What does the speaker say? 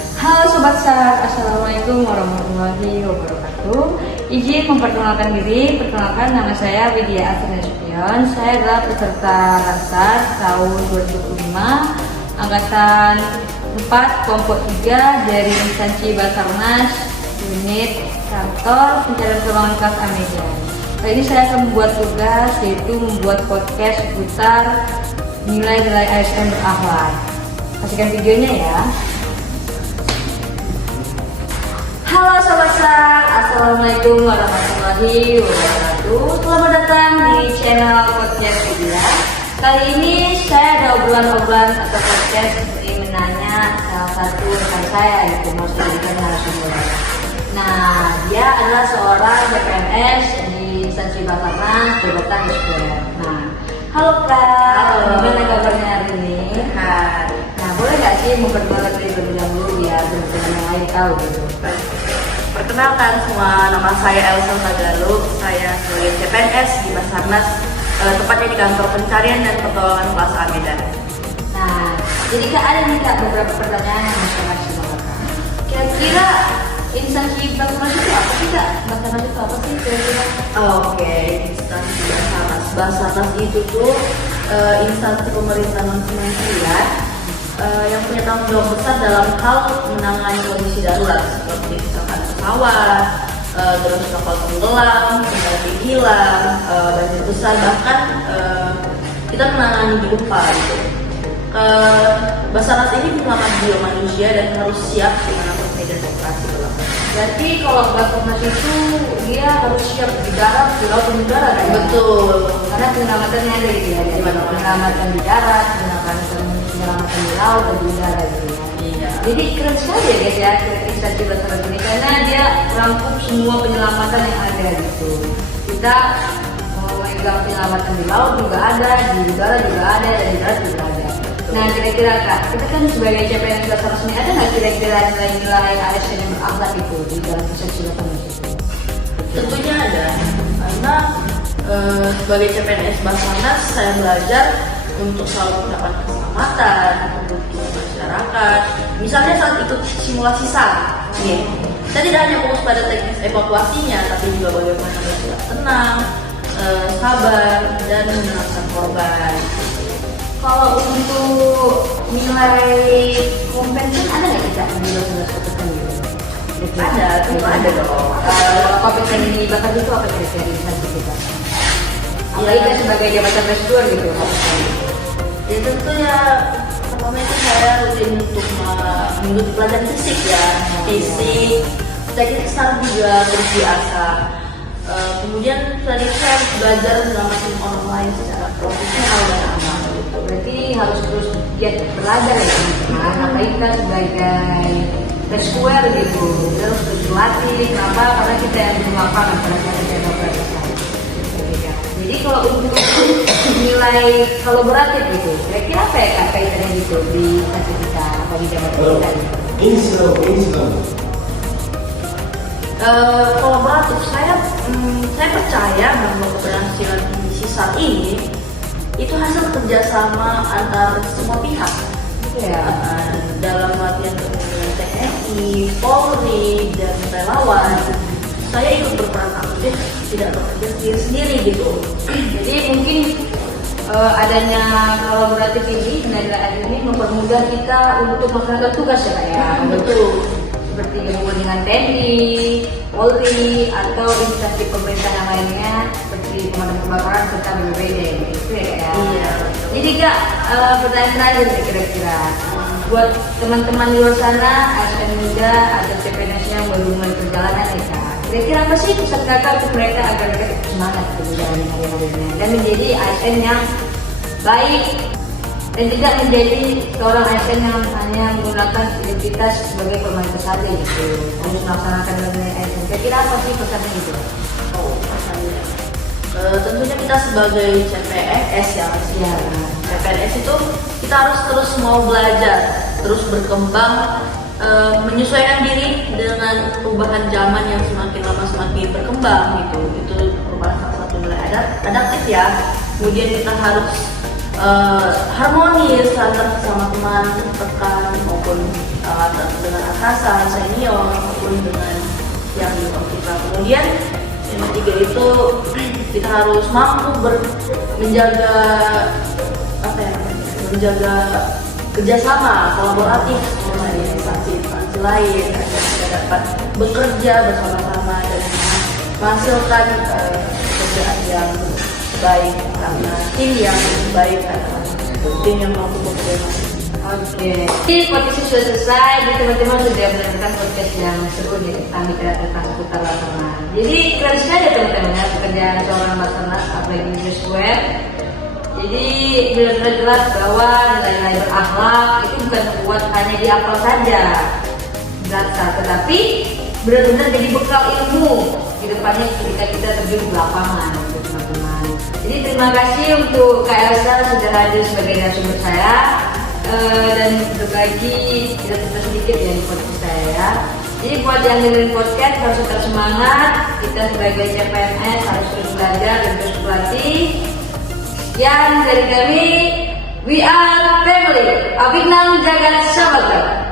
Halo Sobat Sar, Assalamualaikum warahmatullahi wabarakatuh. Izin memperkenalkan diri, perkenalkan nama saya Widya Asrinasution. Saya adalah peserta Lansar tahun 2005, Angkatan 4, Kelompok 3 dari instansi Basarnas, unit kantor pencarian keuangan kelas A Medan. Kali ini saya akan membuat tugas, yaitu membuat podcast seputar nilai-nilai ASN berakhlak. Saksikan videonya ya. Halo Sobat Sar, Assalamualaikum warahmatullahi wabarakatuh. Selamat datang di channel podcast Widya. Kali ini saya ada obrolan-obrolan atau podcast seperti menanya salah satu rekan saya, yaitu mau saya jadikan narasumber. Nah, dia adalah seorang PNS di instansi Basarnas, jabatan SPR. Nah, halo Kak, gimana kabarnya hari ini? Hai. Nah, boleh nggak sih memperkenalkan diri terlebih dahulu biar teman-teman yang lain tahu gitu? Perkenalkan semua, nama saya Elsa Tagalu. Saya sebagai CPNS di Basarnas, tepatnya di kantor pencarian dan pertolongan kelas A Medan. Nah, jadi Kak ada nih Kak beberapa pertanyaan yang mau saya kasih sama Kak. Kira-kira instansi Basarnas itu apa sih Kak? Basarnas itu apa sih kira-kira? Oke, instansi Basarnas. Basarnas itu tuh instansi pemerintahan kementerian yang punya tanggung jawab besar dalam hal menangani kondisi darurat seperti kecelakaan pesawat, terus kapal tenggelam, pesawat hilang, banjir besar, bahkan kita menangani gempa gitu. Basarnas ini menyelamatkan jiwa manusia dan harus siap dimanapun medan operasi berlangsung. Berarti kalau Basarnas itu dia harus siap di darat, di laut, dan di udara kan? Betul. Karena penyelamatannya ada gitu ya. Penyelamatan di darat, penyelamatan di laut dan di udara gitu ya. Iya. Jadi keren sekali ya guys ya instansi Basarnas ini karena dia merangkum semua penyelamatan yang ada gitu. Kita memegang penyelamatan di laut juga ada, di udara juga ada, dan di darat juga ada. Nah kira-kira Kak, kita kan sebagai CPNS Basarnas ini ada nggak kira-kira nilai-nilai ASN yang berakhlak itu di dalam instansi Basarnas itu? Tentunya ada, karena sebagai CPNS Basarnas saya belajar untuk selalu mendapat keselamatan, untuk masyarakat. Misalnya saat ikut simulasi SAR, kita tidak hanya fokus pada teknis evakuasinya, tapi juga bagaimana bersikap tenang, sabar, dan menenangkan korban. Kalau untuk nilai kompetensi ada nggak kita di Basarnas gitu? Ada, tentu ada dong. Kompetensi di Basarnas itu apa kira-kira di instansi kita? Apalagi kan sebagai jabatan rescuer gitu. Ya tentu ya, pertama itu saya rutin untuk mengikuti pelajaran fisik ya, fisik, teknik SAR juga terus diasah. Kemudian tadi saya belajar drama tim online secara profesional dan aman gitu. Berarti harus terus giat belajar ya teman-teman. Apalagi kita sebagai rescuer gitu, kita harus terus berlatih. Kenapa? Karena kita yang di lapangan pada saat kita beroperasi. Jadi kalau untuk nilai kolaboratif gitu, kira-kira apa ya Kak kaitannya gitu di instansi kita atau di jabatan kita gitu? Kolaboratif saya percaya bahwa keberhasilan misi saat ini itu hasil kerjasama antar semua pihak. Ya. Dalam latihan kepemimpinan TNI, Polri, dan relawan, saya ikut berperan aktif, tidak bekerja sendiri gitu. Jadi mungkin adanya kolaboratif ini, nilai ini mempermudah kita untuk melaksanakan tugas ya Kak ya. Betul. Seperti gabungan dengan TNI, Polri, atau instansi pemerintah yang lainnya seperti pemadam kebakaran serta BPBD gitu ya Kak ya. Iya. Jadi Kak, pertanyaan terakhir nih kira-kira buat teman-teman di luar sana, ASN muda atau CPNS yang baru mulai perjalanan nih Kak. Kira-kira apa sih pesan Kakak untuk mereka agar mereka semangat berjalan hari-harinya dan menjadi ASN yang baik dan tidak menjadi seorang ASN yang hanya menggunakan identitas sebagai formalitas saja gitu, harus melaksanakan nilai ASN. Kira-kira apa sih pesannya gitu? Pesannya. Tentunya kita sebagai CPNS ya, CPNS itu kita harus terus mau belajar, terus berkembang, menyesuaikan diri dengan perubahan zaman yang semakin lama semakin berkembang gitu. Itu merupakan salah satu nilai adaptif ya. Kemudian kita harus harmonis antara sama teman rekan maupun dengan atasan senior maupun dengan yang di bawah kita. Kemudian yang ketiga itu kita harus mampu menjaga menjaga kerjasama kolaboratif dengan instansi lain agar kita dapat bekerja bersama-sama dan menghasilkan pekerjaan yang baik, karena tim yang baik adalah tim yang mampu bekerja. Oke, jadi podcast sudah selesai. Jadi teman-teman sudah mendengarkan podcast yang seru nih kami tentang seputar Basarnas. Jadi keren saja teman-teman ya pekerjaan seorang Basarnas apalagi di web. Jadi benar-benar jelas bahwa nilai-nilai berakhlak itu bukan terbuat hanya di akal saja, tetapi benar-benar jadi bekal ilmu di depannya ketika kita terjun ke lapangan, teman-teman. Jadi terima kasih untuk Kak Elsa sudah hadir sebagai narasumber saya dan berbagi cerita sedikit ya di podcast saya. Jadi buat yang dengerin podcast harus tetap semangat. Kita sebagai CPNS harus terus belajar dan terus berlatih. Sekian dari kami, we are family. Abinang Jagat Sabata.